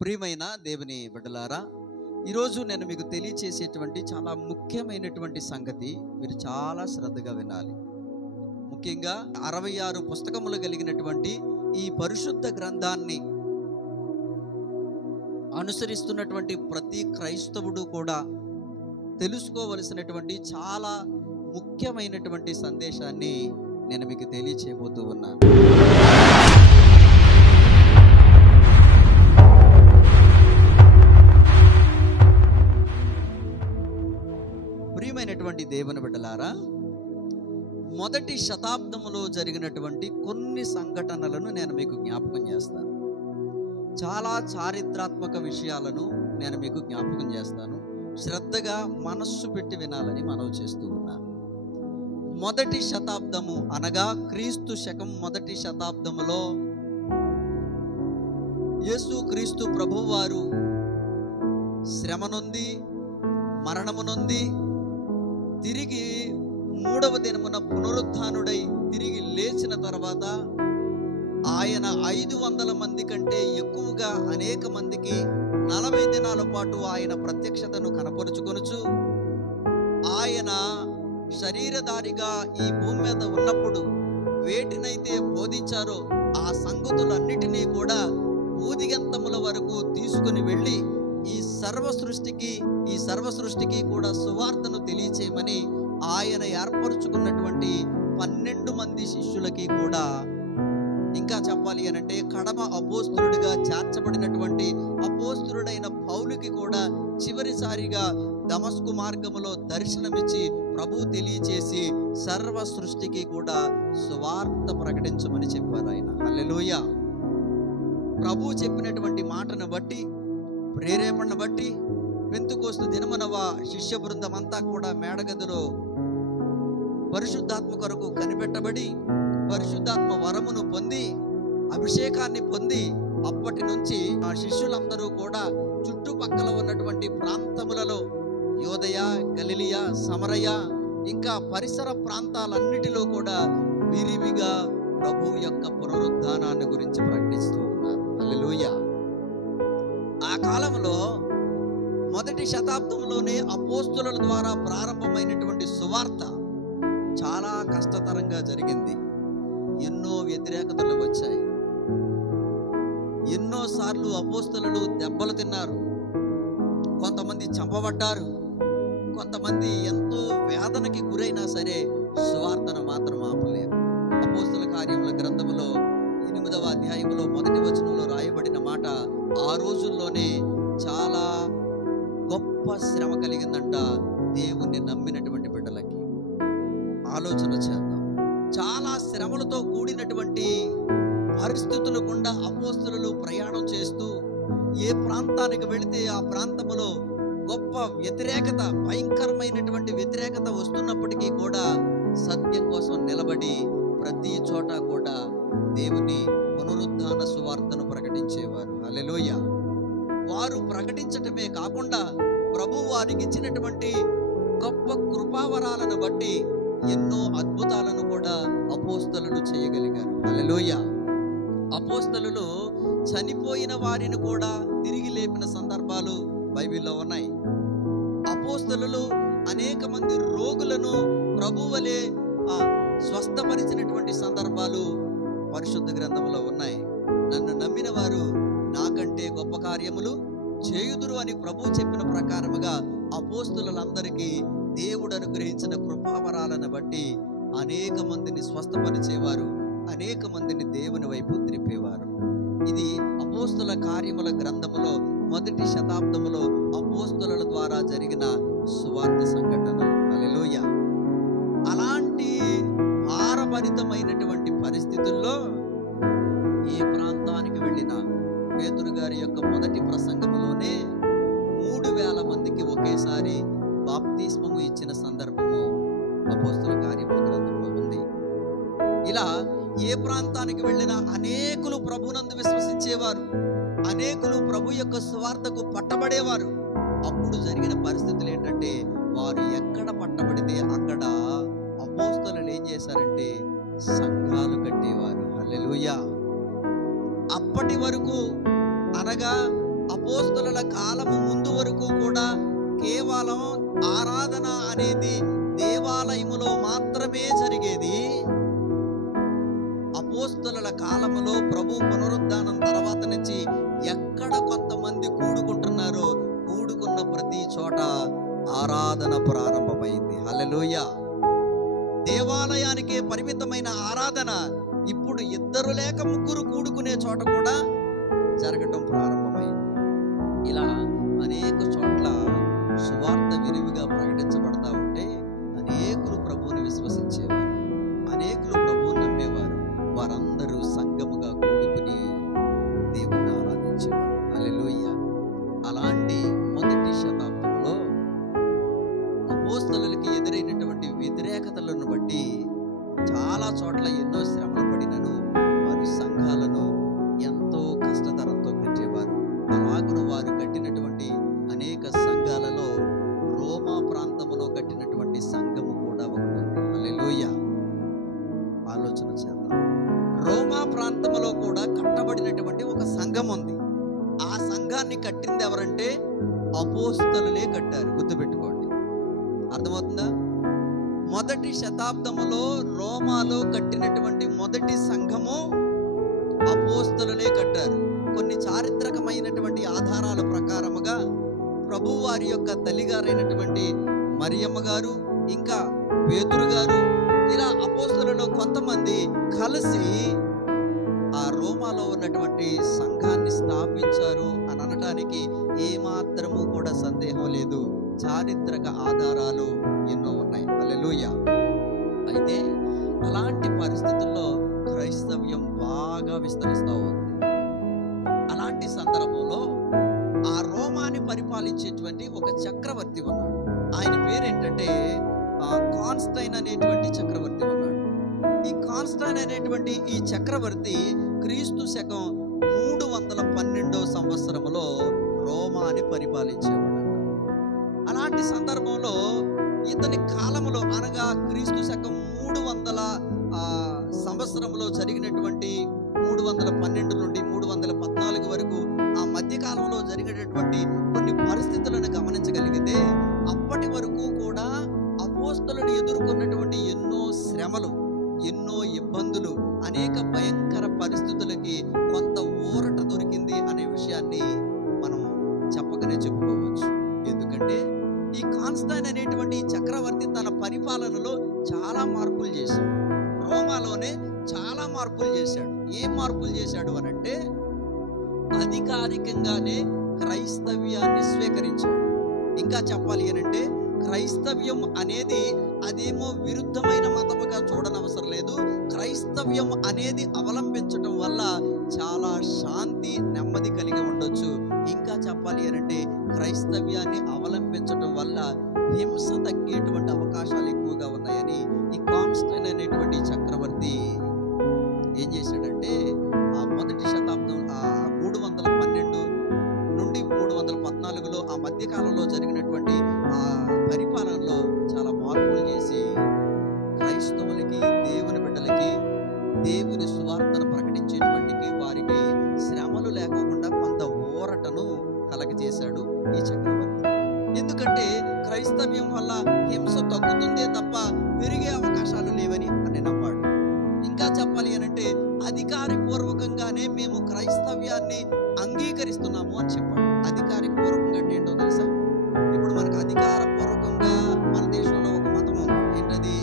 ప్రియమైన దేవుని బిడ్డలారా, ఈరోజు నేను మీకు తెలియచేసేటువంటి చాలా ముఖ్యమైనటువంటి సంగతి మీరు చాలా శ్రద్ధగా వినాలి. ముఖ్యంగా 66 పుస్తకములు కలిగినటువంటి ఈ పరిశుద్ధ గ్రంథాన్ని అనుసరిస్తున్నటువంటి ప్రతి క్రైస్తవుడు కూడా తెలుసుకోవలసినటువంటి చాలా ముఖ్యమైనటువంటి సందేశాన్ని నేను మీకు తెలియచేయబోతూ ఉన్నాను. ప్రియమైనటువంటి దేవుని బిడ్డలారా, మొదటి శతాబ్దములో జరిగినటువంటి కొన్ని సంఘటనలను నేను మీకు జ్ఞాపకం చేస్తాను. చాలా చారిత్రాత్మక విషయాలను నేను మీకు జ్ఞాపకం చేస్తాను. శ్రద్ధగా మనస్సు పెట్టి వినాలని మనవి చేస్తూ ఉన్నాను. మొదటి శతాబ్దము అనగా క్రీస్తు శకం మొదటి శతాబ్దములో యేసు క్రీస్తు ప్రభువారు శ్రమ నొంది, మరణము నొంది, తిరిగి 3వ దినమున పునరుత్థానుడై తిరిగి లేచిన తర్వాత ఆయన 500 మంది కంటే ఎక్కువగా అనేక మందికి 40 దినాల పాటు ఆయన ప్రత్యక్షతను కనపరుచుకొనుచు, ఆయన శరీరధారిగా ఈ భూమి మీద ఉన్నప్పుడు వేటినైతే బోధించారో ఆ సంగతులన్నిటినీ కూడా ఊదిగంతముల వరకు తీసుకుని వెళ్ళి ఈ సర్వ సృష్టికి కూడా సువార్తను తెలియచేయమని ఆయన ఏర్పరుచుకున్నటువంటి 12 మంది శిష్యులకి కూడా, ఇంకా చెప్పాలి అనంటే కడమ అపోస్తులుడిగా చేర్చబడినటువంటి అపోస్తులుడైన పౌలుకి కూడా చివరిసారిగా దమస్కు మార్గములో దర్శనమిచ్చి ప్రభు తెలియచేసి సర్వ సృష్టికి కూడా సువార్త ప్రకటించమని చెప్పారు ఆయన. హల్లెలూయా. ప్రభు చెప్పినటువంటి మాటను బట్టి, ప్రేరేపణను బట్టి పెంతెకోస్తు దినమున శిష్య బృందం అంతా కూడా మేడగదిలో పరిశుద్ధాత్మ కొరకు కనిపెట్టబడి పరిశుద్ధాత్మ వరమును పొంది అభిషేకాన్ని పొంది అప్పటి నుంచి ఆ శిష్యులందరూ కూడా చుట్టుపక్కల ఉన్నటువంటి ప్రాంతములలో యోదయ, గలిలియా, సమరయ ఇంకా పరిసర ప్రాంతాలన్నిటిలో కూడా విరివిగా ప్రభు యొక్క పునరుద్ధానాన్ని గురించి ప్రకటిస్తూ ఉన్నారు. హల్లెలూయా. ఆ కాలంలో మొదటి శతాబ్దంలోనే అపోస్తుల ద్వారా ప్రారంభమైనటువంటి సువార్త చాలా కష్టతరంగా జరిగింది. ఎన్నో వ్యతిరేకతలు వచ్చాయి. ఎన్నోసార్లు అపోస్తులు దెబ్బలు తిన్నారు. కొంతమంది చంపబడ్డారు. కొంతమంది ఎంతో వేదనకి గురైనా సరే సువార్తను మాత్రం ఆపలేరు. అపోస్తుల కార్యముల గ్రంథములో 8వ అధ్యాయములో 1వ వచనంలో రాయబడిన మాట, ఆ రోజుల్లోనే చాలా గొప్ప శ్రమ కలిగిందంట దేవుణ్ణి నమ్మినటువంటి బిడ్డలకి. ఆలోచన చేద్దాం. చాలా శ్రమలతో కూడినటువంటి పరిస్థితులు గుండా అపోస్తులు ప్రయాణం చేస్తూ ఏ ప్రాంతానికి వెళితే ఆ ప్రాంతంలో గొప్ప వ్యతిరేకత, భయంకరమైనటువంటి వ్యతిరేకత వస్తున్నప్పటికీ కూడా సత్యం కోసం నిలబడి ప్రతి చోట కూడా దేవుని పునరుద్ధాన సువార్తను ప్రకటించేవారు. హల్లెలూయా. వారు ప్రకటించటమే కాకుండా ప్రభు వారికి ఇచ్చినటువంటి గొప్ప కృపావరాలను బట్టి ఎన్నో అద్భుతాలను కూడా అపోస్తలులు చేయగలిగారు. హల్లెలూయా. అపోస్తలులు చనిపోయిన వారిని కూడా తిరిగి లేపిన సందర్భాలు బైబిల్లో ఉన్నాయి. అపోస్తలులు అనేక మంది రోగులను ప్రభువలే స్వస్థపరిచినటువంటి సందర్భాలు పరిశుద్ధ గ్రంథంలో ఉన్నాయి. నన్ను నమ్మిన వారు నాకంటే గొప్ప కార్యములు చేయుదురు అని ప్రభు చెప్పిన ప్రకారముగా అపోస్తులందరికీ దేవుడు అనుగ్రహించిన కృపావరాలను బట్టి అనేక మందిని స్వస్థపరిచేవారు, అనేక మందిని దేవుని వైపు త్రిప్పేవారు. ఇది అపోస్తుల కార్యముల గ్రంథములో మొదటి శతాబ్దములో అపోస్తుల ద్వారా జరిగిన సువార్త సంఘటనలు. హల్లెలూయా. అలాంటి భారభరితమైనటువంటి పరిస్థితుల్లో ఏ ప్రాంతానికి వెళ్ళినా పేతురు గారి యొక్క మొదటి ప్రసంగములోనే 3000 మందికి ఒకేసారి బాప్తిస్మము ఇచ్చిన సందర్భము అపోస్తుల కార్యముల గ్రంథంలో ఉంది. ఇలా ఏ ప్రాంతానికి వెళ్ళినా అనేకులు ప్రభునందు విశ్వసించేవారు, అనేకులు ప్రభు యొక్క సువార్తకు పట్టబడేవారు. అప్పుడు జరిగిన పరిస్థితులు ఏంటంటే, వారు ఎక్కడ పట్టబడితే అక్కడ అపోస్తలులు ఏం చేశారంటే సంఘాలు కట్టేవారు. హల్లెలూయా. అప్పటి వరకు అనగా అపోస్తలుల కాలము ముందు వరకు కూడా కేవలం ఆరాధన అనేది దేవాలయములో మాత్రమే జరిగేది. అపోస్తలుల కాలములో ప్రభు పునరుద్ధానం తర్వాత నుంచి ఎక్కడ కొంతమంది కూడుకుంటున్నారో కూడుకున్న ప్రతి చోట ఆరాధన ప్రారంభమైంది. హల్లెలూయా. దేవాలయానికే పరిమితమైన ఆరాధన ఇప్పుడు 2 లేక 3 కూడుకునే చోట కూడా జరగటం ప్రారంభమైంది. ఇలా అనేక చోట్ల సువార్త విరివిగా ప్రకటించబడతా ఉంటే అనేకులు ప్రభువుని విశ్వసించేవారు, అనేకులు ప్రభువుని నమ్మేవారు. వారందరూ సంఘముగా కూడుకుని దేవుణ్ణి ఆరాధించేవారు. హల్లెలూయా. అలాంటి మొదటి శతాబ్దంలో అపోస్తలులకి ఎదురైనటువంటి వ్యతిరేకతలను బట్టి చాలా చోట్ల ఎన్నో శ్రమలు పడినను వారు సంఘాలను ఎంతో కష్టతరంతో కట్టేవారు. అలాగున వారు కట్టినటువంటి అనేక సంఘాలలో రోమా ప్రాంతంలో కట్టినటువంటి సంఘము కూడా ఒకటి ఉంది. హల్లెలూయా. ఆలోచన చేద్దాం. రోమా ప్రాంతంలో కూడా కట్టబడినటువంటి ఒక సంఘం ఉంది. ఆ సంఘాన్ని కట్టింది ఎవరంటే అపోస్తలులే కట్టారు. గుర్తుపెట్టుకోండి. అర్థమవుతుందా? మొదటి శతాబ్దములో రోమాలో కట్టినటువంటి మొదటి సంఘము అపోస్తలులే కట్టారు. కొన్ని చారిత్రకమైనటువంటి ఆధారాల ప్రకారముగా ప్రభు వారి యొక్క తల్లిగారైనటువంటి మరియమ్మ గారు, ఇంకా పేతురు గారు, ఇలా అపోస్తలులలో కొంతమంది కలిసి ఆ రోమాలో ఉన్నటువంటి సంఘాన్ని స్థాపించారు అని అనటానికి ఏమాత్రము కూడా సందేహం లేదు. చారిత్రక ఆధారాలు ఎన్నో ఉన్నాయి. హల్లెలూయా. అయితే అలాంటి పరిస్థితుల్లో క్రైస్తవ్యం బాగా విస్తరిస్తూ ఉంది. అలాంటి సందర్భంలో ఆ రోమాని పరిపాలించేటువంటి ఒక చక్రవర్తి ఉన్నాడు. ఆయన పేరేంటంటే కాన్స్టైన్ అనేటువంటి చక్రవర్తి ఉన్నాడు. ఈ కాన్స్టైన్ అనేటువంటి ఈ చక్రవర్తి క్రీస్తు శకం 312వ సంవత్సరములో రోమాని పరిపాలించేవాడు. అలాంటి సందర్భంలో ఇతని కాలములో అనగా క్రీస్తు శకం 300 సంవత్సరంలో జరిగినటువంటి 312 నుండి 314 వరకు ఆ మధ్యకాలంలో జరిగినటువంటి కొన్ని పరిస్థితులను గమనించగలిగితే అప్పటి వరకు కూడా అపోస్తలులు ఎదుర్కొన్నటువంటి ఎన్నో శ్రమలు, ఎన్నో ఇబ్బందులు, అనేక భయంకర పరిస్థితులకి కొంత ఊరట దొరికింది అనే విషయాన్ని మనం చెప్పకనే చెప్పుకోవచ్చు. ఎందుకంటే ఈ కాన్స్టైన్ అనేటువంటి చక్రవర్తి తన పరిపాలనలో చాలా మార్పులు చేశాడు. రోమాలోనే చాలా మార్పులు చేశాడు. ఏం మార్పులు చేశాడు అనంటే అధికారికంగానే క్రైస్తవ్యాన్ని స్వీకరించాడు. ఇంకా చెప్పాలి అనంటే క్రైస్తవ్యం అనేది అదేమో విరుద్ధమైన మతముగా చూడనవసరం లేదు. క్రైస్తవ్యం అనేది అవలంబించడం వల్ల చాలా శాంతి, నెమ్మది కలిగి ఉండొచ్చు. ఇంకా చెప్పాలి అనంటే క్రైస్తవ్యాన్ని అవలంబించడం వల్ల హింస తగ్గేటువంటి అవకాశాలు ఎక్కువగా ఉన్నాయని ఈ కాన్స్టైన్ అనేటువంటి చక్రవర్తి ఏం చేశాడంటే ఆ మొదటి శతాబ్దం 312 నుండి 314లో ఆ మధ్యకాలంలో జరిగినటువంటి ఆ పరిపాలనలో చాలా మార్పులు చేసి క్రైస్తవులకి, దేవుని బిడ్డలకి దేవుని సువార్తను ప్రకటించేటువంటి వారికి శ్రమలు లేకోకుండా కొంత ఊరటను కలగజేశాడు ఈ చక్రవర్తి. ఎందుకంటే క్రైస్తవ్యం వల్ల హింస తగ్గుతుందే తప్ప పెరిగే అవకాశాలు లేవని అని నమ్మాడు. ఇంకా చెప్పాలి అనంటే అధికారపూర్వకంగానే మేము క్రైస్తవ్యాన్ని అంగీకరిస్తున్నాము అని చెప్పాడు. అధికారపూర్వకంగా అంటే ఏంటో తెలుసా? ఇప్పుడు మనకు అధికారపూర్వకంగా మన దేశంలో ఒక మతం ఉంది. ఏంటది?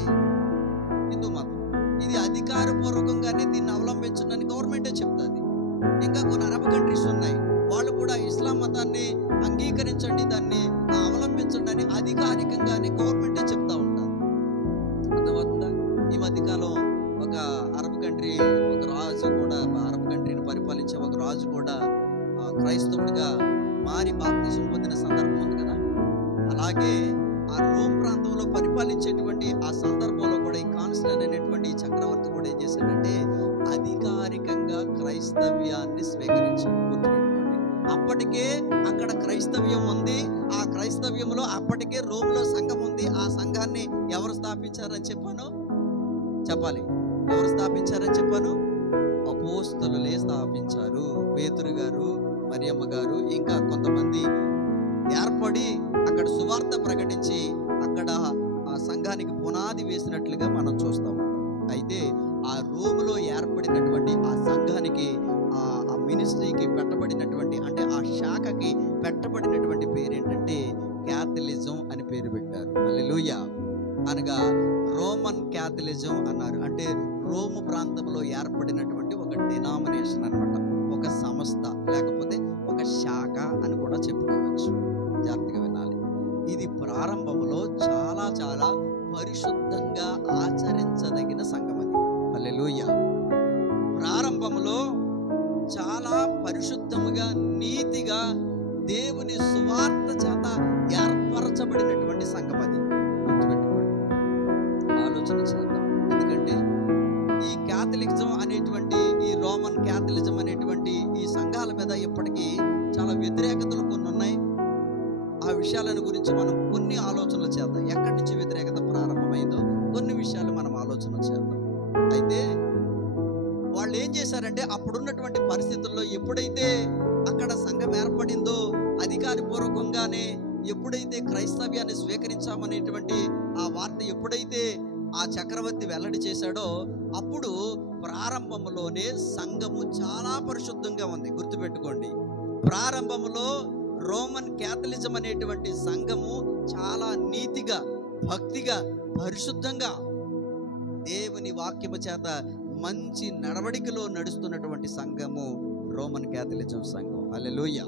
హిందూ మతం. ఇది అధికారపూర్వకంగానే దీన్ని అవలంబించడానికి గవర్నమెంటే చెప్తుంది. ఇంకా కొన్ని అరబ్ కంట్రీస్ ఉన్నాయి, వాళ్ళు కూడా ఇస్లాం మతాన్ని అంగీకరించండి, దాన్ని అవలంబించండి అని అధికారికంగానే గవర్నమెంటే చెప్తా ఉంటారు. అర్థమవుతుందా? ఈ మధ్యకాలం ఒక అరబ్ కంట్రీ ఒక రాజు కూడా, అరబ్ కంట్రీని పరిపాలించే ఒక రాజు కూడా క్రైస్తవుడిగా మారి బాప్తిసం పొందిన సందర్భం ఉంది కదా. అలాగే ఆ రోమ్ ప్రాంతంలో పరిపాలించేటువంటి ఆ సందర్భంలో కూడా ఈ కాన్స్టైన్ అనేటువంటి చక్రవర్తి కూడా ఏం చేశాడంటే అధికారికంగా క్రైస్తవ్యాన్ని స్వీకరించాడు. గుర్తుపెట్టుకోండి. అప్పటికే అక్కడ క్రైస్తవ్యం ఉంది. ఆ క్రైస్తవ్యంలో అప్పటికే రోమ్లో సంఘం ఉంది. ఆ సంఘాన్ని ఎవరు స్థాపించారని చెప్పాను? చెప్పాలి. ఎవరు స్థాపించారని చెప్పాను? అపోస్తలులే స్థాపించారు. పేతురు గారు, మరియమ్మ గారు ఇంకా కొంతమంది ఏర్పడి అక్కడ సువార్త ప్రకటించి అక్కడ ఆ సంఘానికి పునాది వేసినట్లుగా మనం చూస్తూ ఉంటాం. అయితే ఆ రోములో ఏర్పడినటువంటి ఆ సంఘానికి ఆ మినిస్ట్రీకి పెట్టబడినటువంటి, అంటే ఆ శాఖకి పెట్టబడినటువంటి పేరు ఏంటంటే క్యాథలిజం అని పేరు పెట్టారు. హల్లెలూయా. అనగా రోమన్ క్యాథలిజం అన్నారు. అంటే రోము ప్రాంతంలో ఏర్పడినటువంటి ఒక డినామినేషన్ అన్నమాట, ఒక సంస్థ లేకపోతే ఒక శాఖ అని కూడా చెప్పుకోవచ్చు. జాగ్రత్తగా వినాలి. ఇది ప్రారంభంలో చాలా చాలా పరిశుద్ధంగా ఆచరించదగిన సంఘం అది. హల్లెలూయా. ప్రారంభంలో చాలా పరిశుద్ధముగా నీతిగా దేవుని సువార్త చేత ఏర్పరచబడినటువంటి సంఘం అది. గుర్తుపెట్టుకోండి, ఆలోచన చేద్దాం. ఎందుకంటే ఈ క్యాథలిజం అనేటువంటి, ఈ రోమన్ క్యాథలిజం అనేటువంటి ఈ సంఘాల మీద ఇప్పటికీ చాలా వ్యతిరేకతలు కొన్ని ఉన్నాయి. ఆ విషయాలను గురించి మనం కొన్ని ఆలోచనలు చేద్దాం. ఎక్కడి నుంచి వ్యతిరేకత ప్రారంభమైందో కొన్ని విషయాలు మనం ఆలోచన చేద్దాం. అయితే వాళ్ళు ఏం చేశారంటే అప్పుడున్నటువంటి పరిస్థితుల్లో ఎప్పుడైతే అక్కడ సంఘం ఏర్పడిందో, అధికారపూర్వకంగానే ఎప్పుడైతే క్రైస్తవ్యాన్ని స్వీకరించామనేటువంటి ఆ వార్త ఎప్పుడైతే ఆ చక్రవర్తి వెల్లడి చేశాడో, అప్పుడు ప్రారంభంలోనే సంఘము చాలా పరిశుద్ధంగా ఉంది. గుర్తుపెట్టుకోండి, ప్రారంభంలో రోమన్ క్యాథలిజం అనేటువంటి సంఘము చాలా నీతిగా, భక్తిగా, పరిశుద్ధంగా దేవుని వాక్యము చేత మంచి నడవడికలో నడుస్తున్నటువంటి సంఘము రోమన్ క్యాథలిజం సంఘం. హల్లెలూయా.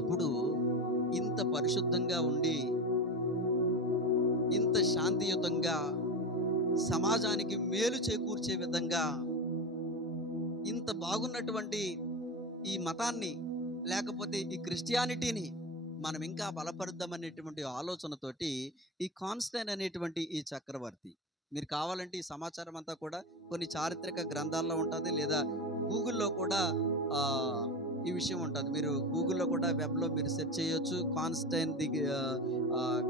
అప్పుడు ఇంత పరిశుద్ధంగా ఉండి, ఇంత శాంతియుతంగా, సమాజానికి మేలు చేకూర్చే విధంగా ఇంత బాగున్నటువంటి ఈ మతాన్ని లేకపోతే ఈ క్రిస్టియానిటీని మనం ఇంకా బలపరుద్దామనేటువంటి ఆలోచనతోటి ఈ కాన్స్టైన్ అనేటువంటి ఈ చక్రవర్తి, మీరు కావాలంటే ఈ సమాచారం అంతా కూడా కొన్ని చారిత్రక గ్రంథాల్లో ఉంటుంది, లేదా గూగుల్లో కూడా ఈ విషయం ఉంటుంది. మీరు గూగుల్లో కూడా వెబ్లో మీరు సెర్చ్ చేయొచ్చు. కాన్స్టైన్ ది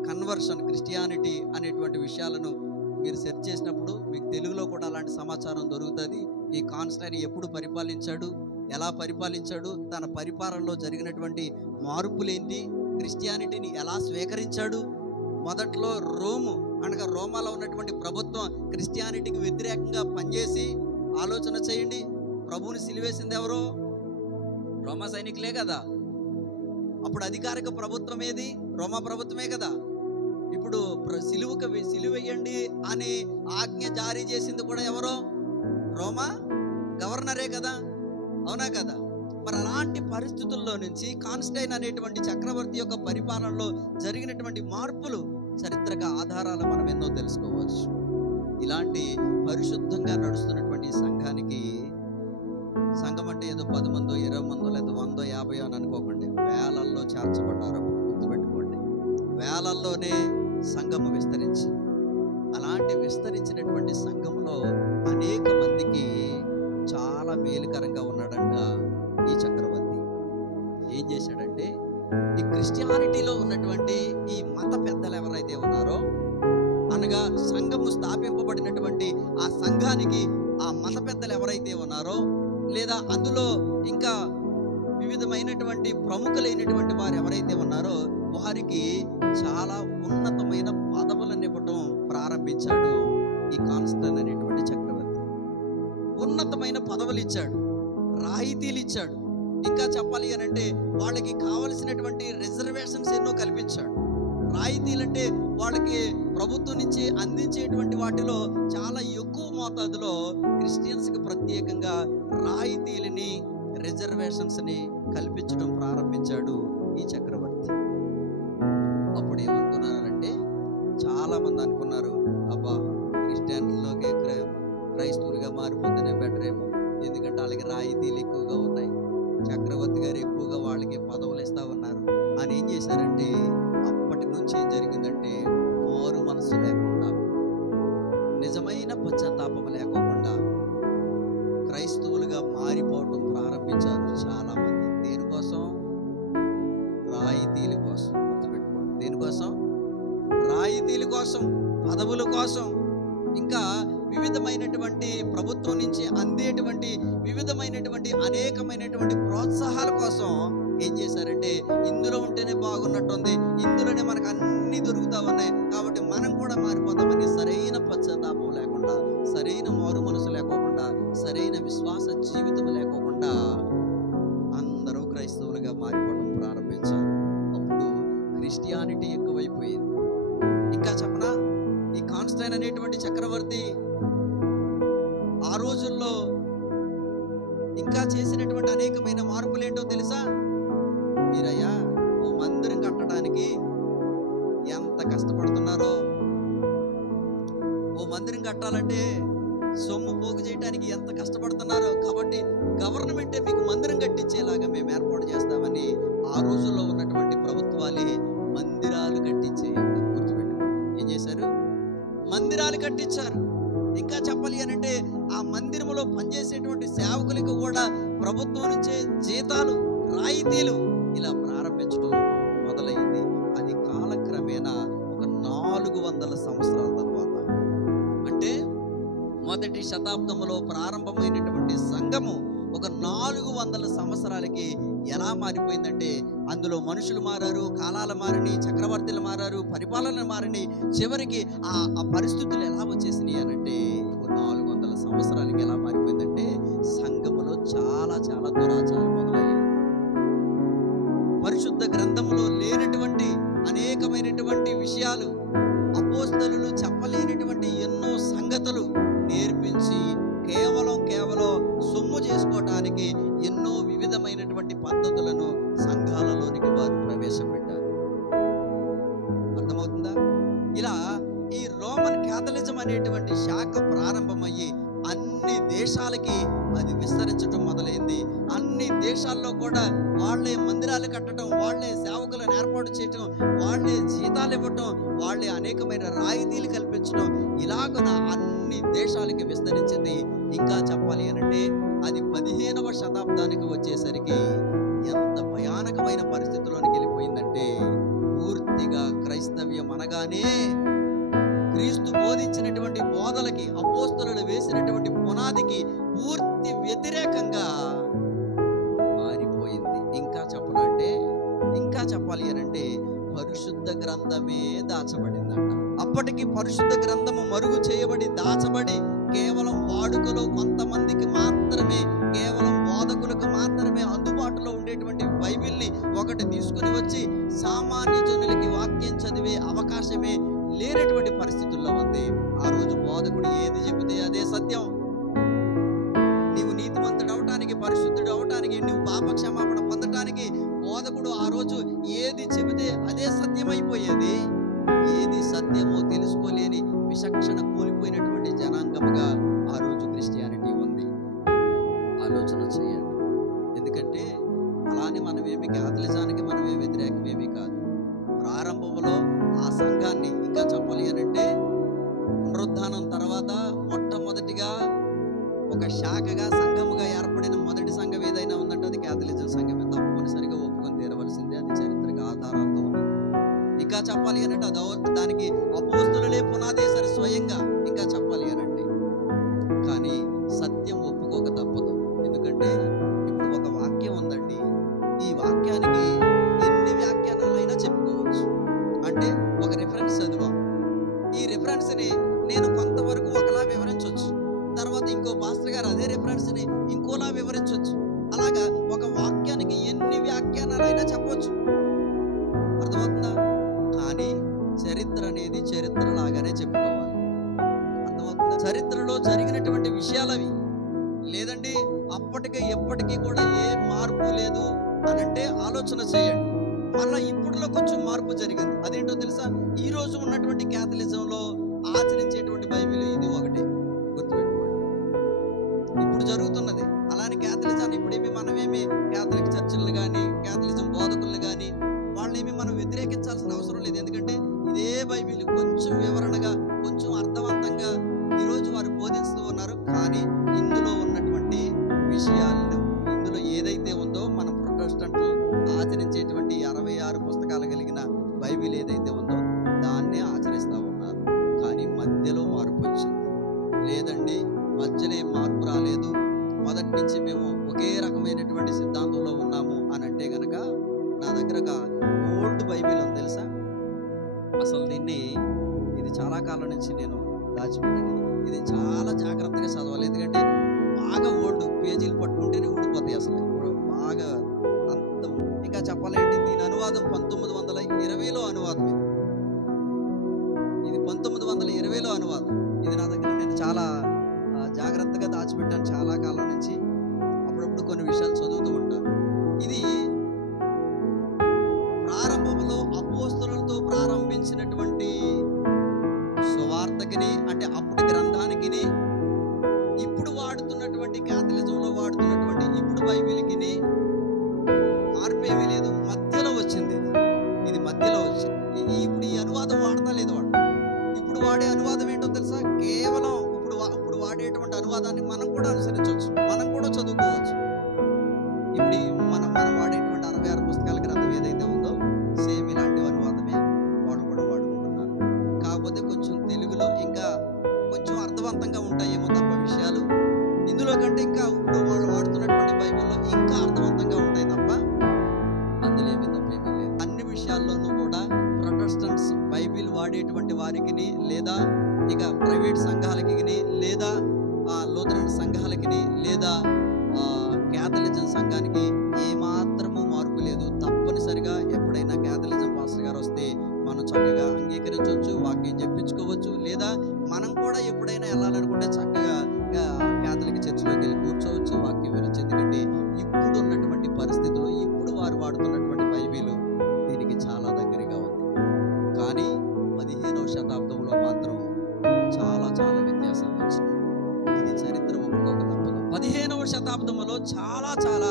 కన్వర్షన్ క్రిస్టియానిటీ అనేటువంటి విషయాలను మీరు సెర్చ్ చేసినప్పుడు మీకు తెలుగులో కూడా అలాంటి సమాచారం దొరుకుతుంది. ఈ కాన్స్టైన్ ఎప్పుడు పరిపాలించాడు, ఎలా పరిపాలించాడు, తన పరిపాలనలో జరిగినటువంటి మార్పులేంటి, క్రిస్టియానిటీని ఎలా స్వీకరించాడు. మొదట్లో రోము అనగా రోమాలో ఉన్నటువంటి ప్రభుత్వం క్రిస్టియానిటీకి వ్యతిరేకంగా పనిచేసి, ఆలోచన చేయండి, ప్రభువుని సిలువేసింది ఎవరో? రోమా సైనికులే కదా. అప్పుడు అధికారిక ప్రభుత్వం ఏది? రోమా ప్రభుత్వమే కదా. ఇప్పుడు సిలువేయండి అని ఆజ్ఞ జారీ చేసింది కూడా ఎవరో? రోమా గవర్నరే కదా, అవునా కదా. మరి అలాంటి పరిస్థితుల్లో నుంచి కాన్స్టైన్ అనేటువంటి చక్రవర్తి యొక్క పరిపాలనలో జరిగినటువంటి మార్పులు, చరిత్రక ఆధారాలు మనం ఎన్నో తెలుసుకోవచ్చు. ఇలాంటి పరిశుద్ధంగా నడుస్తున్నటువంటి సంఘానికి, సంఘం అంటే ఏదో 10 మందో 20 మందో లేదా 100 50 అని అనుకోకండి, వేలల్లో చేర్చబడ్డారు. గుర్తుపెట్టుకోండి, వేలల్లోనే సంఘము విస్తరించి, అలాంటి విస్తరించినటువంటి సంఘంలో అనేక మందికి చాలా మేలుకరంగా ఉన్నాడంట ఈ చక్రవర్తి. ఏం చేశాడంటే, ఈ క్రిస్టియానిటీలో ఉన్నటువంటి ఈ మత పెద్దలు ఎవరైతే ఉన్నారో, అనగా సంఘము స్థాపింపబడినటువంటి ఆ సంఘానికి ఆ మత పెద్దలు ఎవరైతే ఉన్నారో, లేదా అందులో ఇంకా వివిధమైనటువంటి ప్రముఖులైనటువంటి వారు ఎవరైతే ఉన్నారో, వారికి చాలా ఉన్నతమైన పదవులను ఇవ్వటం ప్రారంభించాడు ఈ కాన్స్టైన్ అనేటువంటి చక్రవర్తి. ఉన్నతమైన పదవులు ఇచ్చాడు, రాయితీలు ఇచ్చాడు. ఇంకా చెప్పాలి అని అంటే వాళ్ళకి కావలసినటువంటి రిజర్వేషన్స్ ఎన్నో కల్పించాడు. రాయితీలంటే వాళ్ళకి ప్రభుత్వం నుంచి అందించేటువంటి వాటిలో చాలా ఎక్కువ మోతాదులో క్రిస్టియన్స్కి ప్రత్యేకంగా రాయితీలని, రిజర్వేషన్స్ని కల్పించడం ప్రారంభించాడు ఈ చక్రవర్తి. అప్పుడు ఏమనుకున్నారంటే, చాలా మంది అనుకున్నారు, అబ్బా క్రిస్టియన్లోకి క్రైస్తవులుగా మారిపోతేనే బెటర్ ఏమో, ఎందుకంటే వాళ్ళకి రాయితీలు ఎక్కువగా ఉన్నాయి, చక్రవర్తి గారు ఎక్కువగా వాళ్ళకి పదవులు ఇస్తా ఉన్నారు అని. ఏం చేశారంటే, అప్పటి నుంచి ఏం జరిగిందంటే, మారు మనసు లేకుండా, నిజమైన పశ్చాత్తాపం లేకోకుండా క్రైస్తవులుగా మారిపోవటం ప్రారంభించారు చాలా మంది. దేనికోసం? రాయితీల కోసం. గుర్తుపెట్టుకోండి, దేనికోసం? రాయితీల కోసం, పదవుల కోసం, ఇంకా వివిధమైనటువంటి ప్రభుత్వం నుంచి అందేటువంటి వివిధమైనటువంటి అనేకమైనటువంటి ప్రోత్సాహాల కోసం ఏం చేశారంటే, ఇందులో ఉంటేనే బాగున్నట్టుంది, ఇందులోనే మనకు అన్ని దొరుకుతా ఉన్నాయి కాబట్టి మనం కూడా మారిపోతామని సరైన పశ్చాత్తాపం లేకుండా, సరైన మారు మనసు లేకోకుండా, సరైన విశ్వాస జీవితం లేకోకుండా అందరూ క్రైస్తవులుగా మారిపోవడం ప్రారంభించారు. అప్పుడు క్రిస్టియానిటీ ఎక్కువైపోయింది. ఇంకా చెప్పనా, ఈ కాన్స్టైన్ అనేటువంటి చక్రవర్తి ఆ రోజుల్లో ఇంకా చేసినటువంటి అనేకమైన మార్పులు ఏంటో తెలుసా? మీరయ్యా ఓ మందిరం కట్టడానికి ఎంత కష్టపడుతున్నారో, ఓ మందిరం కట్టాలంటే సొమ్ము పోగు చేయడానికి ఎంత కష్టపడుతున్నారో, కాబట్టి గవర్నమెంటే మీకు మందిరం కట్టించేలాగా మేము ఏర్పాటు చేస్తామని ఆ రోజుల్లో ఉన్నటువంటి ప్రభుత్వాలే మందిరాలు కట్టించేయండి. గుర్తుపెట్టుకోండి, ఏం చేశారు? మందిరాలు కట్టించారు. ఇంకా చెప్పాలి అని అంటే, ఆ మందిరంలో పనిచేసేటువంటి సేవకులకు కూడా ప్రభుత్వం నుంచే జీతాలు, రాయితీలు ఇలా ప్రారంభించడం మొదలైంది. అది కాలక్రమేణా ఒక 400 సంవత్సరాల తర్వాత, అంటే మొదటి శతాబ్దంలో ప్రారంభమైనటువంటి సంఘము ఒక 400 సంవత్సరాలకి ఎలా మారిపోయిందంటే, అందులో మనుషులు మారారు, కాలాలు మారిని, చక్రవర్తులు మారారు, పరిపాలన మారిని, చివరికి ఆ పరిస్థితులు ఎలా వచ్చేసినాయి అనంటే 400 సంవత్సరాలకి ఎలా మారిపోయిందంటే, సంఘములో చాలా చాలా దురాచారం మొదలయ్యాయి. పరిశుద్ధ గ్రంథంలో లేనటువంటి అనేకమైనటువంటి విషయాలు, అపోస్తలులు చెప్పలేనటువంటి ఎన్నో సంగతులు నేర్పించి కేవలం సొమ్ము చేసుకోవటానికి ఎన్నో వివిధమైనటువంటి పద్ధతులను సంఘాలలోనికి వారు ప్రవేశపెట్టారు. అర్థమవుతుందా? ఇలా ఈ రోమన్ క్యాథలిజం అనేటువంటి శాఖ ప్రారంభమయ్యి అన్ని దేశాలకి అది విస్తరించడం మొదలైంది. అన్ని దేశాల్లో కూడా వాళ్ళే మందిరాలు కట్టడం, వాళ్ళే సేవకులను ఏర్పాటు చేయటం, వాళ్ళే జీతాలు ఇవ్వటం, వాళ్ళే అనేకమైన రాయితీలు కల్పించడం, ఇలాగున అన్ని దేశాలకి విస్తరించింది. ఇంకా చెప్పాలి అనంటే, అది 15వ శతాబ్దానికి వచ్చేసరికి ఎంత భయానకమైన పరిస్థితుల్లోనికి వెళ్ళిపోయిందంటే, పూర్తిగా క్రైస్తవ్యం అనగానే క్రీస్తు బోధించినటువంటి బోధలకి, అపోస్తలులు వేసినటువంటి పునాదికి పూర్తి వ్యతిరేకంగా మారిపోయింది. ఇంకా చెప్పాలి అనంటే పరిశుద్ధ గ్రంథమే దాచబడిందంట. అప్పటికి పరిశుద్ధ గ్రంథము మరుగు చేయబడి దాచబడి కేవలం వాడుకలో కొంతమందికి మాత్రమే, కేవలం బోధకులకు మాత్రమే అందుబాటులో ఉండేటువంటి బైబిల్ని ఒకటి తీసుకుని వచ్చి సామాన్య జనులకి వాక్యం చదివే అవకాశమే లేనటువంటి పరిస్థితుల్లో ఉంది. ఆ రోజు బోధకుడు ఏది చెబితే అదే సత్యం. నీవు నీతిమంతుడు అవటానికి, పరిశుద్ధుడు అవటానికి, నువ్వు పాపక్షమాపణ పొందటానికి బోధకుడు ఆ రోజు ఏది చెబితే అదే సత్యం అయిపోయేది. ఏది సత్యమో తెలుసుకోలేని విచక్షణ కోల్పోయినటువంటి జనాంగముగా ఆ రోజు క్రిస్టియానిటీ ఉంది. ఆలోచన చేయండి. ఎందుకంటే అలానే మనమేమి క్యాథలిజానికి మనమే వ్యతిరేకమేమీ కాదు. ప్రారంభంలో ఆ సంఘాన్ని, ఇంకా చెప్పాలి అనంటే పునరుద్ధానం తర్వాత మొట్టమొదటిగా ఒక శాఖగా, సంఘముగా ఏర్పడిన మొదటి సంఘం ఏదైనా ఉందంటే అది క్యాథలిజం సంఘమే. తప్పనిసరిగా ఒప్పుకొని తీరవలసిందే. అది చరిత్రక ఆధారాలతో ఉన్నది. ఇంకా చెప్పాలి అనంటే దానికి అపోస్తలులే పునాదేశారు స్వయంగా. ఇంకా చెప్పాలి అనంటే, కానీ సత్యం ఒప్పుకోక తప్పదు. ఎందుకంటే ఇప్పుడు ఒక వాక్యం ఉందండి, ఈ వాక్యానికి ఎన్ని వ్యాఖ్యానాలైనా చెప్పుకోవచ్చు. అంటే ఒక రిఫరెన్స్ చదివాం, ఈ రిఫరెన్స్ని నేను కొంతవరకు ఒకలా వివరించవచ్చు, తర్వాత ఇంకో పాస్టర్ గారు అదే రిఫరెన్స్ని ఇంకోలా వివరించవచ్చు. అలాగా ఒక వాక్యానికి ఎన్ని వ్యాఖ్యానాలైనా చెప్పవచ్చు. అర్థమవుతుందా? కానీ చరిత్ర అనేది చరిత్రలాగానే చెప్పుకోవాలి. అర్థమవుతుందా? చరిత్రలో జరిగినటువంటి విషయాలవి. లేదండి అప్పటికే ఎప్పటికీ కూడా ఏ మార్పు లేదు అనంటే ఆలోచన చేయండి. మళ్ళీ ఇప్పుడులో కొంచెం మార్పు జరిగింది. అదేంటో తెలుసా? ఈ రోజు ఉన్నటువంటి క్యాథలిజంలో ఆచరించేటువంటి బైబిల్ ఇది ఒకటే. గుర్తుపెట్టుకోండి, ఇప్పుడు జరుగుతున్నది. అలానే క్యాథలిజాన్ని ఇప్పుడేమి మనమేమి క్యాథలిక్ చర్చిలను కానీ, క్యాథలిజం బోధకులను కానీ వాళ్ళేమి మనం వ్యతిరేకించాల్సిన అవసరం లేదు. ఎందుకంటే ఇదే బైబిల్ కొంచెం వివరణగా, కొంచెం అర్థవంతంగా ఈరోజు వారు బోధిస్తూ ఉన్నారు. కానీ ఇందులో ఉన్నటువంటి విషయాలను, ఇందులో ఏదైతే ఉందో మన ప్రొటెస్టెంట్లు ఆచరించేటువంటి 66 పుస్తకాలు కలిగిన బైబిల్ ఏదైతే ఉందో దాన్నే ఆచరిస్తూ ఉన్నారు. కానీ మధ్యలో మార్పు వచ్చింది. ఒక ఓల్డ్ బైబిల్ ఉంది తెలుసా. అసలు ఇది చాలా కాలం నుంచి నేను దాచిపెట్టాను. ఇది చాలా జాగ్రత్తగా చదవాలి, ఎందుకంటే బాగా ఓల్డ్, పేజీలు పట్టుకుంటేనే ఊడిపోతాయి అసలు బాగా అంత. ఇంకా చెప్పాలంటే దీని అనువాదం 1920లో అనువాదం. ఇది 1920లో అనువాదం. ఇది నా దగ్గర నేను చాలా జాగ్రత్తగా దాచిపెట్టాను చాలా కాలం నుంచి. అప్పుడప్పుడు కొన్ని విషయాలు చదువుతూ ఉంటాను. ఇది ప్రారంభంలో అపోస్తలులతో ప్రారంభించినటువంటి సువార్తకిని, అంటే అప్పుడు గ్రంథానికి, ఇప్పుడు వాడుతున్నటువంటి క్యాథలిజంలో వాడుతున్నటువంటి ఇప్పుడు బైబిల్కి మార్పేమీ లేదు. మధ్యలో వచ్చింది ఇది మధ్యలో వచ్చింది. ఇప్పుడు ఈ అనువాదం వాడతా లేదు వాడు. ఇప్పుడు వాడే అనువాదం ఏంటో తెలుసా? కేవలం ఇప్పుడు వాడేటువంటి అనువాదాన్ని మనం కూడా అనుసరించవచ్చు, మనం కూడా చదువుకోవచ్చు. ఇప్పుడు మనం వాడేటువంటి 66 పుస్తకాల గ్రంథం ఏదైతే ఉందో సేమ్ ఇలాంటి అనువాదమే వాళ్ళు కూడా వాడుకుంటున్నారు. కాకపోతే కొంచెం తెలుగులో ఇంకా కొంచెం అర్థవంతంగా ఉంటాయేమో తప్ప విషయాలు ఇందులో కంటే ఇంకా ఇప్పుడు వాళ్ళు వాడుతున్నటువంటి బైబిల్లో ఇంకా అర్థవంతంగా ఉంటాయి తప్ప అందులో ఏమీ తప్పేమీ లేదు. అన్ని విషయాల్లోనూ కూడా ప్రొటెస్టెంట్స్ బైబిల్ వాడేటువంటి వారికి, లేదా ఇక ప్రైవేట్ సంఘాలకి, లేదా లూథరన్ సంఘాలకి, లేదా క్యాథలిజం సంఘానికి ఏమాత్రము మార్పు లేదు. తప్పనిసరిగా ఎప్పుడైనా క్యాథలిజం పాస్టర్ గారు వస్తే మనం చక్కగా అంగీకరించవచ్చు, వాక్యం చెప్పించుకోవచ్చు, లేదా మనం కూడా ఎప్పుడైనా వెళ్ళాలనుకుంటే చక్కగా క్యాథలిక్ చర్చిలోకి వెళ్ళి కూర్చోవచ్చు, వాక్యం వినొచ్చు. ఎందుకంటే ఇప్పుడు ఉన్నటువంటి పరిస్థితుల్లో ఇప్పుడు వారు వాడుతున్నటువంటి బైబిల్ దీనికి చాలా దగ్గరగా ఉంది. కానీ 15వ శతాబ్దంలో మాత్రం చాలా చాలా వ్యత్యాసాలు వచ్చినాయి. ఇది చరిత్ర ఒప్పుకోక తప్పదు. 15వ శతాబ్దంలో చాలా చాలా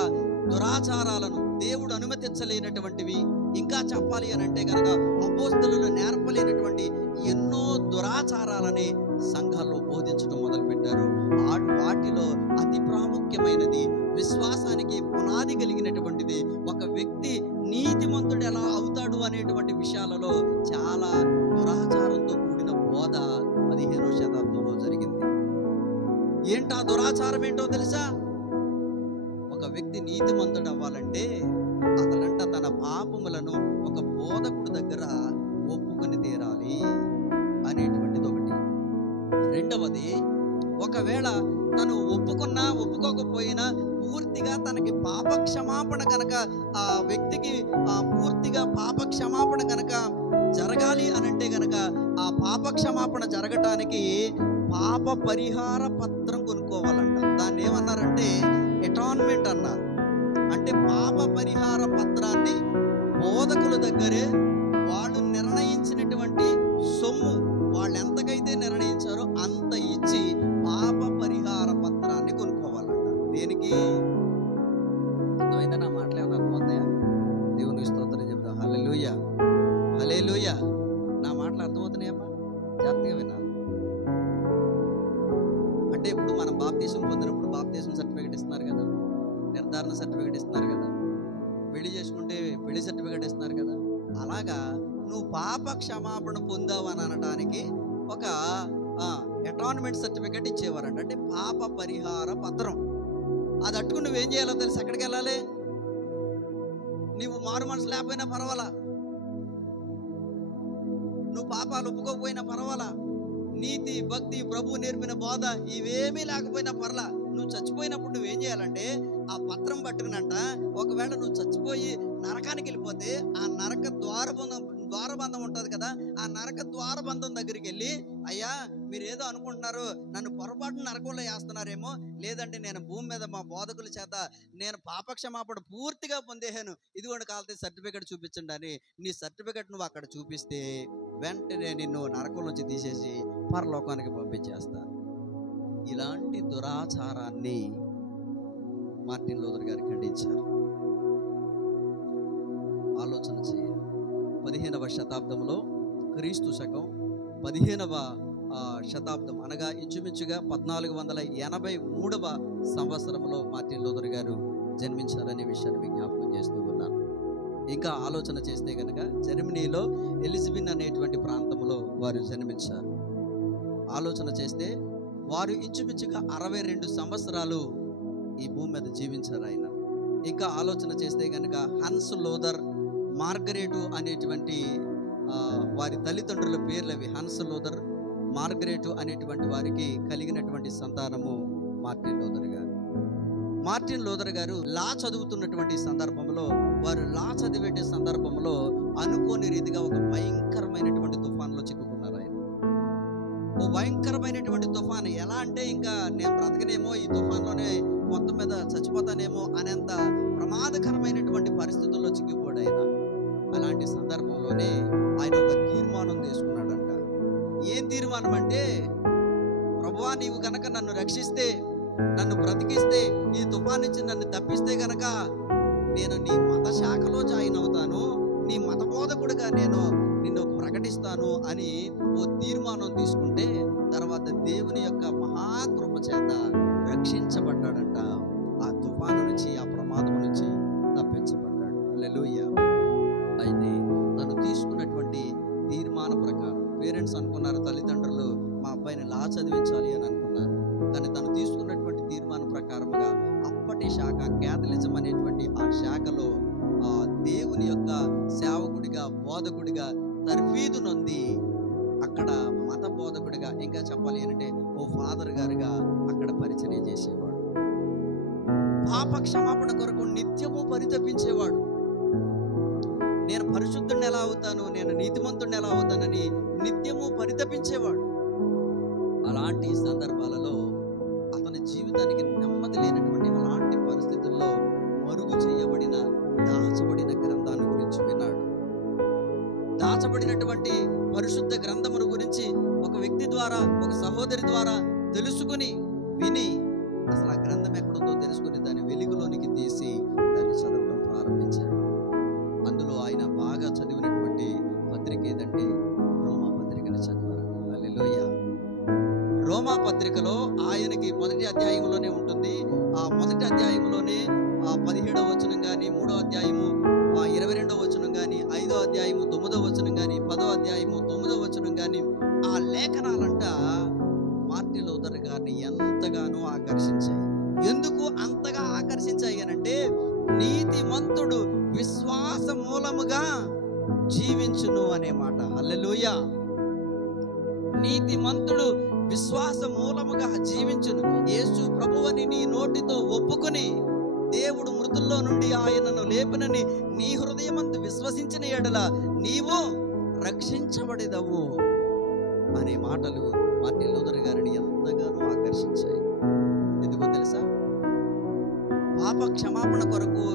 దురాచారాలను దేవుడు అనుమతించలేనటువంటివి, ఇంకా చెప్పాలి అని అంటే కనుక అపోస్తలులు నేర్పలేనటువంటి ఎన్నో దురాచారాలని సంఘాల్లో బోధించడం మొదలుపెట్టారు. వాటిలో అతి ప్రాముఖ్యమైనది, విశ్వాసానికి పునాది కలిగినటువంటిది, ఒక వ్యక్తి నీతిమంతుడు ఎలా అవుతాడు అనేటువంటి విషయాలలో చాలా దురాచారంతో కూడిన బోధ 15వ శతాబ్దంలో జరిగింది. ఏంటా దురాచారం ఏంటో తెలుసా? ఒక వ్యక్తి నీతిమంతుడు అవ్వాలంటే అతడంట తన పాపములను ఒక బోధకుడి దగ్గర ఒప్పుకొని తీరాలి అనేటువంటిది ఒకటి. రెండవది, ఒకవేళ తను ఒప్పుకోకపోయినా పూర్తిగా తనకి పాప క్షమాపణ కనుక ఆ వ్యక్తికి పూర్తిగా పాప క్షమాపణ కనుక జరగాలి అనంటే కనుక ఆ పాప క్షమాపణ జరగటానికి పాప పరిహార పత్రం కొనుక్కోవాలంట. దాన్ని ఏమన్నారంటే అటాన్మెంట్ అన్నారు. అంటే పాప పరిహార పత్రాన్ని బోధకుల దగ్గరే వాళ్ళు నిర్ణయించినటువంటి సొమ్ము, వాళ్ళు ఎంతకైతే నిర్ణయించారో అంత ఇచ్చి పాప పరిహార పత్రాన్ని కొనుక్కోవాలంట. దేనికి? అర్థమైందా? నా మాటలు ఏమన్నా అర్థమవుతాయా? దేవునికి స్తోత్రం చెప్తాం. హల్లెలూయా, హల్లెలూయా. నా మాటలు అర్థమవుతున్నాయమ్మా? జాగ్రత్తగా వినాలి. అంటే ఇప్పుడు మనం బాప్తీసం పొందినప్పుడు బాప్తీసం సర్టిఫికేట్ ఇస్తున్నారు కదా, నిర్ధారణ సర్టిఫికేట్ ఇస్తున్నారు కదా, పెళ్లి చేసుకుంటే పెళ్లి సర్టిఫికేట్ ఇస్తున్నారు కదా. అలాగా నువ్వు పాప క్షమాపణ పొందావు అని అనడానికి ఒక అటాన్మెంట్ సర్టిఫికేట్ ఇచ్చేవారంట. అంటే పాప పరిహార పత్రం. అది అట్టుకుని నువ్వేం చేయాలో తెలుసు? ఎక్కడికి వెళ్ళాలి? నువ్వు మారు మనసు లేకపోయినా పర్వాలా, నువ్వు పాపాలు ఒప్పుకోకపోయినా పర్వాలా, నీతి భక్తి ప్రభు నేర్పిన బోధ ఇవేమీ లేకపోయినా పర్లా, నువ్వు చచ్చిపోయినప్పుడు నువ్వేం చేయాలంటే ఆ పత్రం పట్టుకునంట. ఒకవేళ నువ్వు చచ్చిపోయి నరకానికి వెళ్ళిపోతే ఆ నరక ద్వారబంధం ఉంటుంది కదా, ఆ నరక ద్వారబంధం దగ్గరికి వెళ్ళి, అయ్యా మీరు ఏదో అనుకుంటున్నారు, నన్ను పొరపాటు నరకంలో వేస్తున్నారేమో, లేదంటే నేను భూమి మీద మా బోధకుల చేత నేను పాపక్షమాపణ పూర్తిగా పొందేహాను, ఇదిగోండి కావాలంటే సర్టిఫికేట్ చూపించండి అని నీ సర్టిఫికేట్ నువ్వు అక్కడ చూపిస్తే వెంటనే నిన్ను నరకం నుంచి తీసేసి పరలోకానికి పంపించేస్తా. ఇలాంటి దురాచారాన్ని మార్టిన్ లూథర్ గారు ఖండించారు. ఆలోచన చేయాలి. 15వ శతాబ్దంలో, క్రీస్తు శకం 15వ శతాబ్దం అనగా ఇంచుమించుగా 1483వ సంవత్సరంలో మార్టిన్ లూథర్ గారు జన్మించారనే విషయాన్ని మీకు జ్ఞాపకం చేస్తూ ఉన్నాను. ఇంకా ఆలోచన చేస్తే కనుక జర్మనీలో ఎలిజబెత్ అనేటువంటి ప్రాంతంలో వారు జన్మించారు. ఆలోచన చేస్తే వారు ఇంచుమించుగా 62 సంవత్సరాలు ఈ భూమి మీద జీవించారు ఆయన. ఇంకా ఆలోచన చేస్తే కనుక హన్స్ లూథర్ మార్గరేటు అనేటువంటి వారి తల్లిదండ్రుల పేర్లు అవి. హన్స్ లూథర్, మార్గరేటు అనేటువంటి వారికి కలిగినటువంటి సంతానము మార్టిన్ లూథర్ గారు. మార్టిన్ లూథర్ గారు లా చదువుతున్నటువంటి సందర్భంలో, వారు లా చదివే సందర్భంలో అనుకోని రీతిగా ఒక భయంకరమైనటువంటి తుఫాన్లో చిక్కుకున్నారు. ఆయన ఓ భయంకరమైనటువంటి తుఫాను. ఎలా అంటే ఇంకా నేను బ్రతకనేమో, ఈ తుఫాన్లోనే మొత్తం మీద చచ్చిపోతానేమో అనేంత ప్రమాదకరమైనటువంటి పరిస్థితుల్లో చిక్కిపోయాడు ఆయన. అలాంటి సందర్భంలోనే ఆయన ఒక తీర్మానం తీసుకున్నాడంట. ఏం తీర్మానం అంటే, ప్రభువా నీవు కనుక నన్ను రక్షిస్తే, నన్ను బ్రతికిస్తే, ఈ తుఫాన్ నుంచి నన్ను తప్పిస్తే గనక నేను నీ మత శాఖలో జాయిన్ అవుతాను, నీ మత బోధకుడిగా నేను నిన్ను ప్రకటిస్తాను అని ఓ తీర్మానం తీసుకుంటే, తర్వాత దేవుని యొక్క మహాకృప చేత రక్షించబడ్డాడంట. ఆ తుఫాను నుంచి, ఆ ప్రమాదం నుంచి తప్పించబడ్డాడు. హల్లెలూయా. అయితే తను తీసుకున్నటువంటి తీర్మాన ప్రకారం పేరెంట్స్ అనుకున్నారు, తల్లిదండ్రులు మా అబ్బాయిని లా చదివించాలి అని అనుకున్నారు. కానీ తను తీసుకున్నటువంటి తీర్మానం ప్రకారముగా అప్పటి శాఖ క్యాథలిజం అనేటువంటి ఆ శాఖలో దేవుని యొక్క సేవకుడిగా, బోధకుడిగా తర్ఫీదు నొంది అక్కడ మత బోధకుడిగా, ఇంకా చెప్పాలి అంటే ఓ ఫాదర్ గారుగా అక్కడ పరిచర్య చేసేవాడు. పాప క్షమాపణ కొరకు నిత్యము పరితపించేవాడు. నేను పరిశుద్ధుడిని ఎలా అవుతాను, నేను నీతిమంతుడిని ఎలా అవుతానని నిత్యము పరితపించేవాడు. అలాంటి సందర్భాలలో అతని జీవితానికి నెమ్మది లేనటువంటి అలాంటి పరిస్థితుల్లో మరుగు చేయబడిన, దాచబడిన గ్రంథాన్ని గురించి విన్నాడు. దాచబడినటువంటి పరిశుద్ధ గ్రంథమును గురించి ఒక వ్యక్తి ద్వారా, ఒక సహోదరి ద్వారా తెలుసుకుని, విని, అసలు ఆ గ్రంథం ఎక్కడుందో తెలుసుకుని దాన్ని వెలుగులోనికి తీసి దాన్ని చదవడం ప్రారంభించాడు. అందులో ఆయన బాగా చదివినటువంటి పత్రిక ఏదంటే రోమా పత్రికను చదివారు. హల్లెలూయా. రోమా పత్రికలో ఆయనకి మొదటి అధ్యాయంలోనే ఉంటుంది. ఆ మొదటి అధ్యాయంలోనే 17వ వచనం కానీ, 3వ అధ్యాయము 22వ వచనం కానీ, 5వ అధ్యాయము 9వ వచనం కానీ, 10వ అధ్యాయము 9వ వచనం కానీ, ఆ లేఖనాలంట మార్టిన్ లూథర్ గారిని ఎంతగానో ఆకర్షించాయి. ఎందుకు అంతగా ఆకర్షించాయి అనంటే, నీతిమంతుడు విశ్వాస మూలముగా జీవించును అనే మాట. హల్లెలూయా. నీతిమంతుడు విశ్వాస మూలముగా జీవించును. యేసు ప్రభువని నీ నోటితో ఒప్పుకొని, దేవుడు మృతుల్లో నుండి ఆయనను లేపినని నీ హృదయమందు విశ్వసించిన ఎడల నీవు రక్షించబడేదవు అనే మాటలు మార్టిన్ లూథర్ గారిని ఎంతగానో ఆకర్షించాయి. ఎందుకో తెలుసా? పాప క్షమాపణ కొరకు,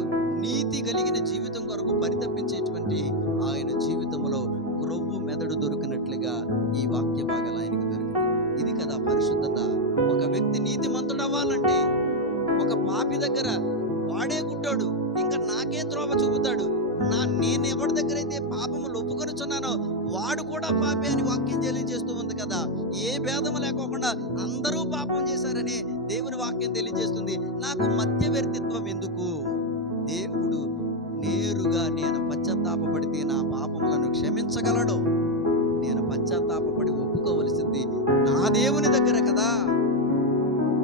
నీతి కలిగిన జీవితం కొరకు పరితపించేటువంటి ఆయన జీవితంలో క్రొవ్వు మెదడు దొరికినట్లుగా ఈ వాక్య భాగాలు ఆయనకు దొరికింది. ఇది కదా పరిశుద్ధత. ఒక వ్యక్తి నీతిమంతుడు అవ్వాలంటే, ఒక పాపి దగ్గర వాడే గుడ్డోడు, ఇంకా నాకే త్రోవ చూపుతాడు, నేను ఎవరి దగ్గర అయితే పాపములు ఒప్పుకొనుచున్నానో వాడు కూడా పాపి అని వాక్యం తెలియజేస్తూ ఉంది కదా. ఏ భేదము లేకోకుండా అందరూ పాపం చేశారని దేవుని వాక్యం తెలియజేస్తుంది. నాకు మధ్యవర్తిత్వం ఎందుకు? దేవుడు నేరుగా నేను పశ్చాత్తాపపడితే నా పాపములను క్షమించగలడు. నేను పశ్చాత్తాపపడి ఒప్పుకోవలసింది నా దేవుని దగ్గర కదా.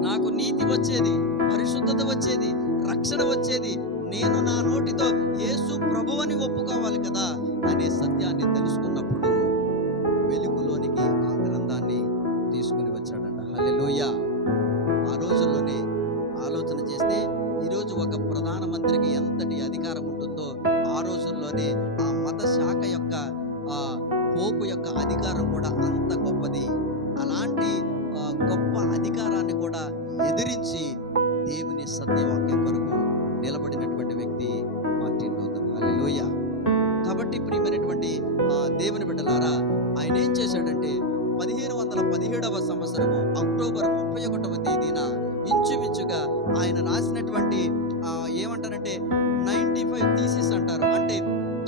నాకు నీతి వచ్చేది, పరిశుద్ధత వచ్చేది, రక్షణ వచ్చేది నేను నా నోటితో యేసు ప్రభువని ఒప్పుకోవాలి కదా అనే సత్యాన్ని తెలుసుకున్నప్పుడు వెలుగులోనికి ఆ గ్రంథాన్ని తీసుకుని వచ్చాడంట. హల్లెలూయా. ఆ రోజుల్లోనే ఆలోచన చేస్తే ఈరోజు ఒక ప్రధానమంత్రికి ఎంతటి అధికారం ఉంటుందో, ఆ రోజుల్లోనే ఆ మత శాఖ యొక్క పోపు యొక్క అధికారం కూడా అంత గొప్పది. అలాంటి గొప్ప అధికారాన్ని కూడా ఎదిరించి దేవుని సత్యవాక్యం కొరకు నిలబడినటువంటి వ్యక్తి మార్టిన్ లూథర్. హల్లెలూయా. కాబట్టి ప్రియమైనటువంటి దేవుని బిడ్డలారా, ఆయన ఏం చేశాడంటే 1517వ సంవత్సరము అక్టోబర్ 31వ తేదీన ఇంచుమించుగా ఆయన రాసినటువంటి ఏమంటారంటే 95 థీసిస్ అంటారు, అంటే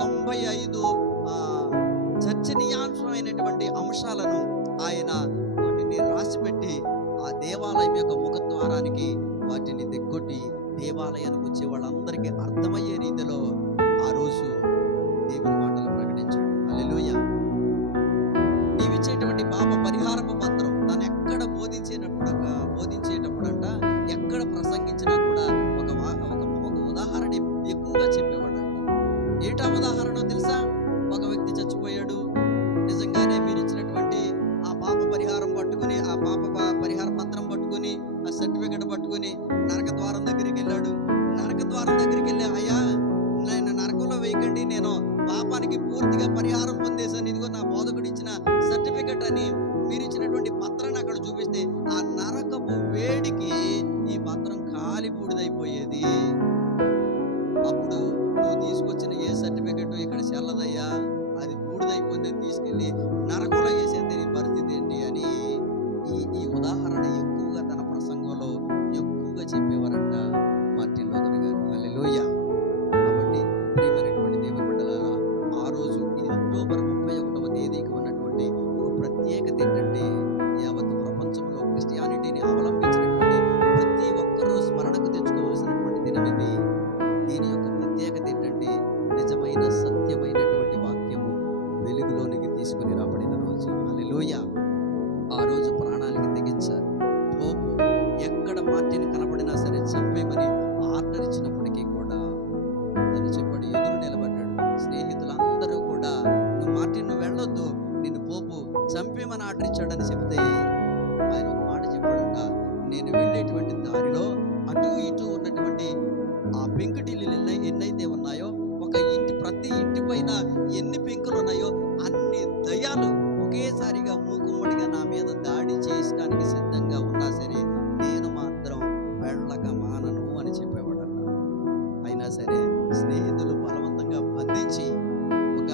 95 చర్చనీయాంశమైనటువంటి అంశాలను ఆయన వాటిని రాసిపెట్టి ఆ దేవాలయం యొక్క ముఖద్వారానికి వాటిని దిగ్గొట్టి దేవాలయానికి వచ్చే వాళ్ళందరికీ అర్థమయ్యే రీతిలో ఆ రోజు దేవుని మాటలు ప్రకటించాడు. హల్లెలూయా. నీవిచ్చేటువంటి పాప పరిహారపు పత్రం దాన్ని ఎక్కడ బోధించేటప్పుడంట, ఎక్కడ ప్రసంగించినా కూడా ఒక ఉదాహరణ ఎక్కువగా చెప్పేవాడంట. ఏంటా ఉదాహరణ? ఉదాహరణ తెలుసా? ఒక వ్యక్తి చచ్చిపోయాడు. నిజంగానే మీరు ఇచ్చినటువంటి ఆ పాప పరిహారం పట్టుకుని, ఆ పాప పరిహార పత్రం పట్టుకుని, ఆ సర్టిఫికెట్ పట్టుకుని నరక ద్వారం దగ్గరికి వెళ్ళాడు. నరక ద్వారం దగ్గరికి వెళ్ళి, అయ్యా నేను నరకంలో వేయకండి, నేను పాపానికి పూర్తిగా పరిహారం పొందేశాను, ఇదిగో నా బోధకుడు ఇచ్చిన సర్టిఫికెట్ అని మీరు ఇచ్చినటువంటి పత్రాన్ని అక్కడ చూపిస్తే ఆ నరకపు వేడికి ఈ పత్రం కాలి బూడిదైపోయేది. అప్పుడు నువ్వు తీసుకొచ్చిన ఏ సర్టిఫికెట్ ఇక్కడ చెల్లదయ్యా, అది బూడిదైపోయింది, తీసుకెళ్ళి నరకంలో వేసేది, నీ పరిస్థితి ఏంటి అని ఈ ఉదాహరణ ఎక్కువగా తన ప్రసంగంలో ఎక్కువగా చెప్పేవారంట మార్టిన్ లూథర్ గారు. హల్లెలూయా. కాబట్టి ప్రియమైనటువంటి దేవుని బిడ్డలారా, ఆ రోజు ఈ అక్టోబర్ 31వ తేదీకి ఉన్నటువంటి ఒక ప్రత్యేకత ఏంటంటే, యావత్ ప్రపంచంలో క్రిస్టియానిటీని అవలంబించినటువంటి ప్రతి ఒక్కరూ స్మరణకు తెచ్చుకోవలసినటువంటి దినం ఇది. దీని యొక్క ప్రత్యేకత ఏంటంటే, నిజమైన సత్యమైనటువంటి వాక్యము వెలుగులోనికి తీసుకుని రాబడిన రోజు. హల్లెలూయా. ఆ రోజు ప్రాణాలకి తెగించారు. పోపు ఎక్కడ మార్టిన్ కనబడినా సరే చంపేమని ఆర్డర్ ఇచ్చినప్పటికీ కూడా తను చెప్పాడు, ఎదురు నిలబడ్డాడు. స్నేహితులందరూ కూడా నువ్వు మార్టిన్, నువ్వు వెళ్ళొద్దు, నిన్ను పోపు చంపేమని ఆర్డర్ ఇచ్చాడని చెప్తే ఆయన ఒక మాట చెప్పాడంట, నేను వెళ్ళేటువంటి దారిలో అటు ఇటు ఉన్నటువంటి ఆ పెంకుటిల్లు ఎన్నైతే ఉన్నాయో, ఒక ఇంటి ప్రతి ఇంటి పైన ఎన్ని పెంకులు ఉన్నాయో అన్ని దయ్యాలు ఒకేసారిగా మూకుమ్మడిగా నా మీద దాడి చేయడానికి సిద్ధంగా ఉన్నా సరే నేను మాత్రం వెళ్ళక మానను అని చెప్పేవాడట. అయినా సరే స్నేహితులు బలవంతంగా బంధించి ఒక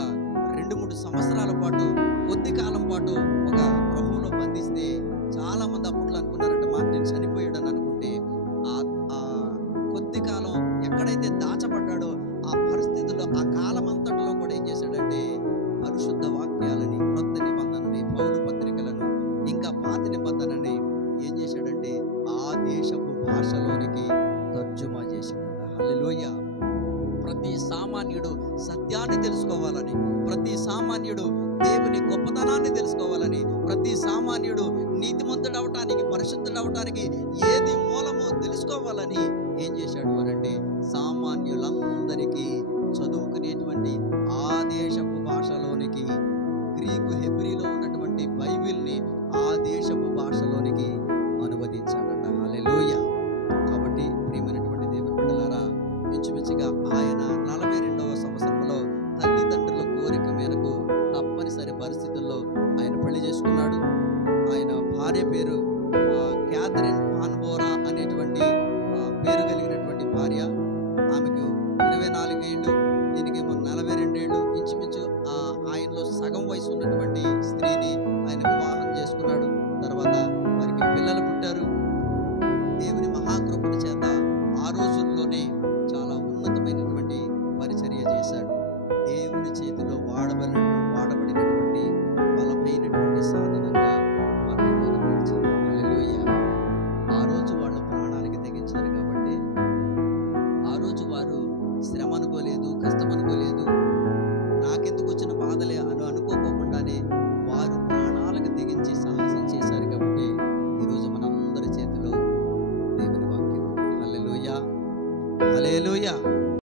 2-3 సంవత్సరాల పాటు, కొద్ది కాలం పాటు ఒక గృహంలో బంధిస్తే చాలా మంది అప్పట్లో అనుకున్నారంట మార్టిన్ చనిపోయాడని అనుకుంటే, ఆ కొద్ది కాలం ఎక్కడైతే దాచబడ్డాడో ఆ పరిస్థితుల్లో ఆ కాలం అంతటిలో కూడా ఏం చేశాడంటే, పరిశుద్ధ వాక్యాలని, క్రొత్త నిబంధనని, పౌలు పత్రికలను, ఇంకా పాత నిబంధనని ఏం చేశాడంటే ఆ దేశపు భాషలోనికి తర్జుమా చేశాడంట. హల్లెలూయా. ప్రతి సామాన్యుడు సత్యాన్ని తెలుసుకోవాలని, ప్రతి సామాన్యుడు దేవుని గొప్పతనాన్ని తెలుసుకోవాలని, ప్రతి సామాన్యుడు నీతిమంతుడు అవటానికి, పరిశుద్ధుడు అవటానికి ఏది మూలమో తెలుసుకోవాలని ఏం చేశాడు అనంటే, సామాన్యులందరికీ చదువుకునేటువంటి